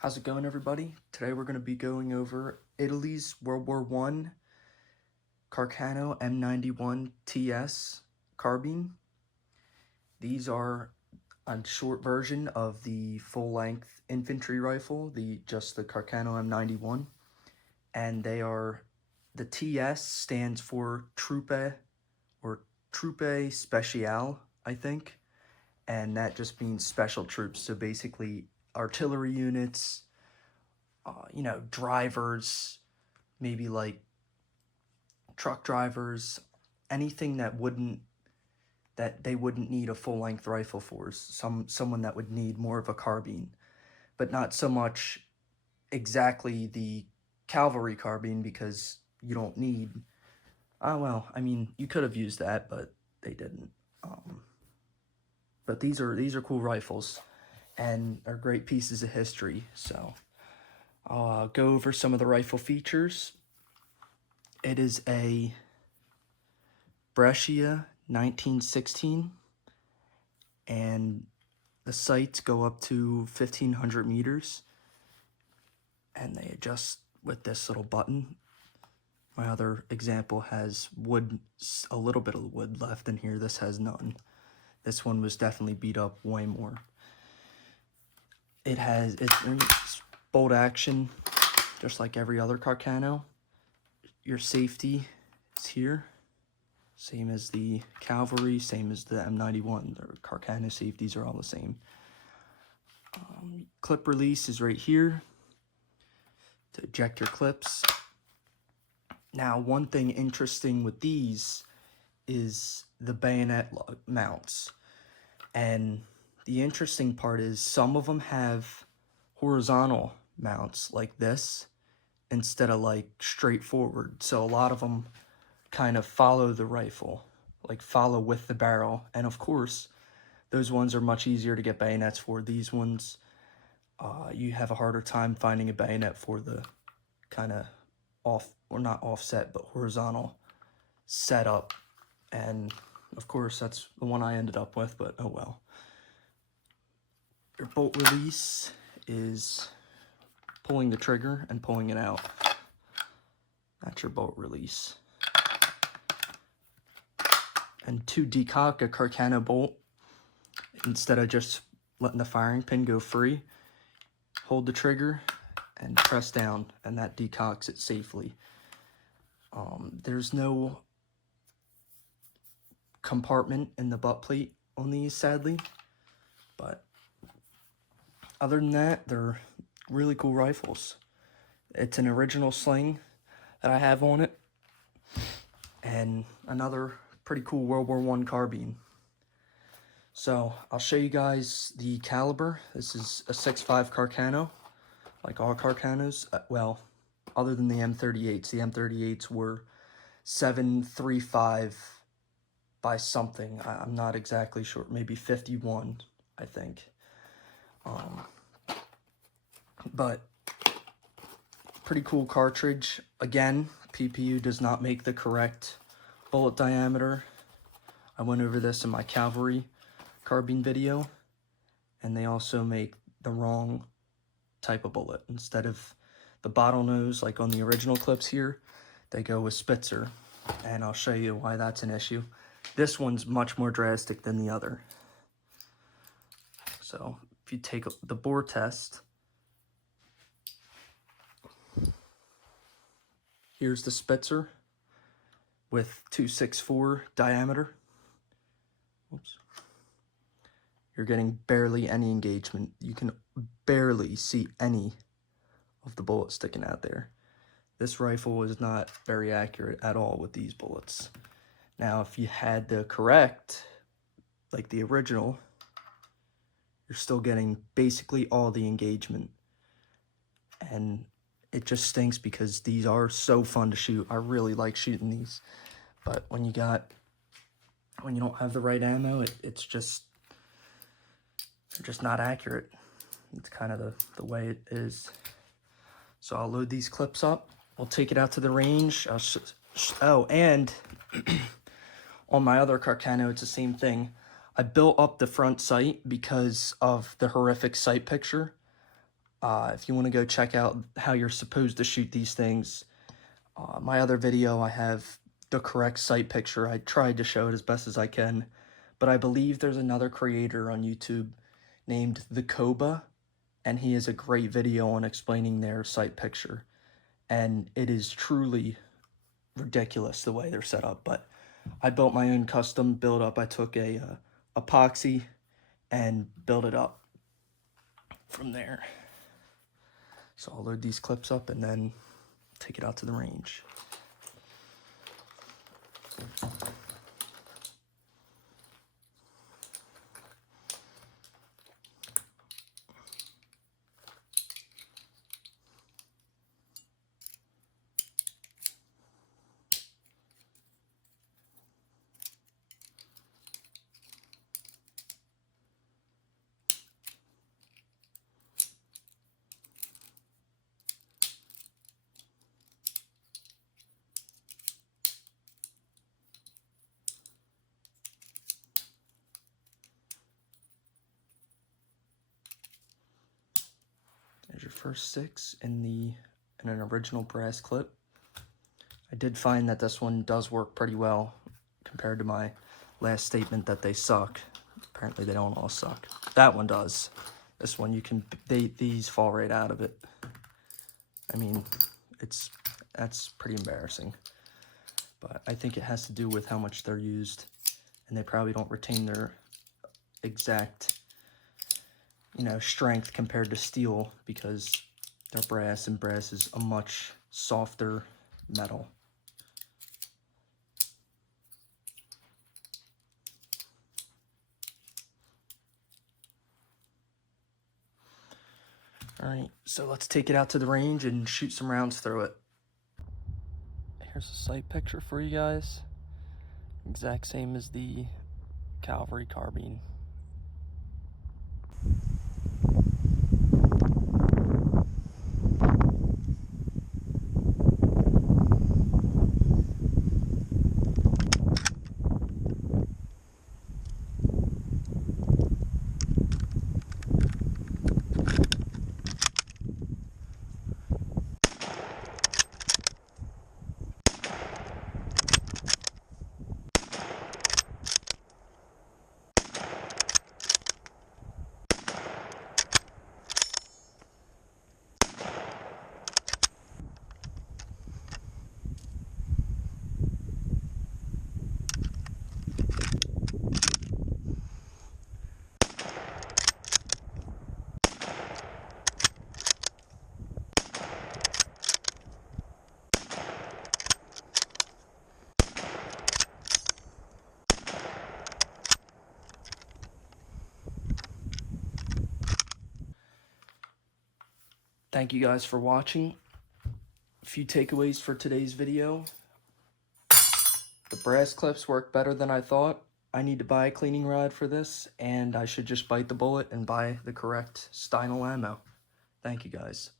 How's it going, everybody? Today we're going to be going over Italy's World War I Carcano M91 TS carbine. These are a short version of the full-length infantry rifle, just the Carcano M91, and the TS stands for Truppe or Truppe Speciale, I think, and that just means special troops. So basically, artillery units, drivers, maybe like truck drivers, anything that they wouldn't need a full-length rifle for. Someone that would need more of a carbine, but not so much exactly the cavalry carbine, because you don't need. Well, I mean, you could have used that, but they didn't. But these are cool rifles, and are great pieces of history. So I'll go over some of the rifle features. It is a Brescia 1916, and the sights go up to 1,500 meters, and they adjust with this little button. My other example has a little bit of wood left in here. This has none. This one was definitely beat up way more. It's bolt action, just like every other Carcano. Your safety is here, same as the cavalry, same as the M91. The Carcano safeties are all the same. Clip release is right here to eject your clips. Now, one thing interesting with these is the bayonet mounts. And the interesting part is some of them have horizontal mounts like this instead of like straightforward. So a lot of them kind of follow the rifle, like follow with the barrel. And of course, those ones are much easier to get bayonets for. These ones, you have a harder time finding a bayonet for the kind of not offset, but horizontal setup. And of course, that's the one I ended up with, but oh well. Your bolt release is pulling the trigger and pulling it out. That's your bolt release. And to decock a Carcano bolt, instead of just letting the firing pin go free, hold the trigger and press down, and that decocks it safely. There's no compartment in the butt plate on these, sadly, but other than that, they're really cool rifles. It's an original sling that I have on it, and another pretty cool World War I carbine. So I'll show you guys the caliber. This is a 6.5 Carcano, like all Carcanos. Well, other than the M38s. The M38s were 7.35 by something. I'm not exactly sure. Maybe 51, I think. But pretty cool cartridge. Again, PPU does not make the correct bullet diameter. I went over this in my cavalry carbine video, and they also make the wrong type of bullet. Instead of the bottlenose like on the original clips here, they go with Spitzer, and I'll show you why that's an issue. This one's much more drastic than the other. So if you take the bore test, here's the Spitzer with 264 diameter. Oops. You're getting barely any engagement. You can barely see any of the bullet sticking out there. This rifle is not very accurate at all with these bullets. Now, if you had the correct, like the original, you're still getting basically all the engagement. And it just stinks because these are so fun to shoot. I really like shooting these. But when you don't have the right ammo, it's just not accurate. It's kind of the way it is. So I'll load these clips up. We'll take it out to the range. And on my other Carcano, it's the same thing. I built up the front sight because of the horrific sight picture. If you want to go check out how you're supposed to shoot these things, my other video, I have the correct sight picture. I tried to show it as best as I can, but I believe there's another creator on YouTube named The Koba, and he has a great video on explaining their sight picture. And it is truly ridiculous the way they're set up, but I built my own custom build up. I took a epoxy and built it up from there. So I'll load these clips up and then take it out to the range. There's your first 6 in an original brass clip. I did find that this one does work pretty well compared to my last statement that they suck. Apparently they don't all suck. That one does. This one these fall right out of it. I mean, that's pretty embarrassing. But I think it has to do with how much they're used, and they probably don't retain their exact strength compared to steel because they're brass, and brass is a much softer metal. Alright, so let's take it out to the range and shoot some rounds through it. Here's a sight picture for you guys. Exact same as the Cavalry carbine. Thank you guys for watching. A few takeaways for today's video. The brass clips work better than I thought. I need to buy a cleaning rod for this, and I should just bite the bullet and buy the correct style ammo. Thank you guys.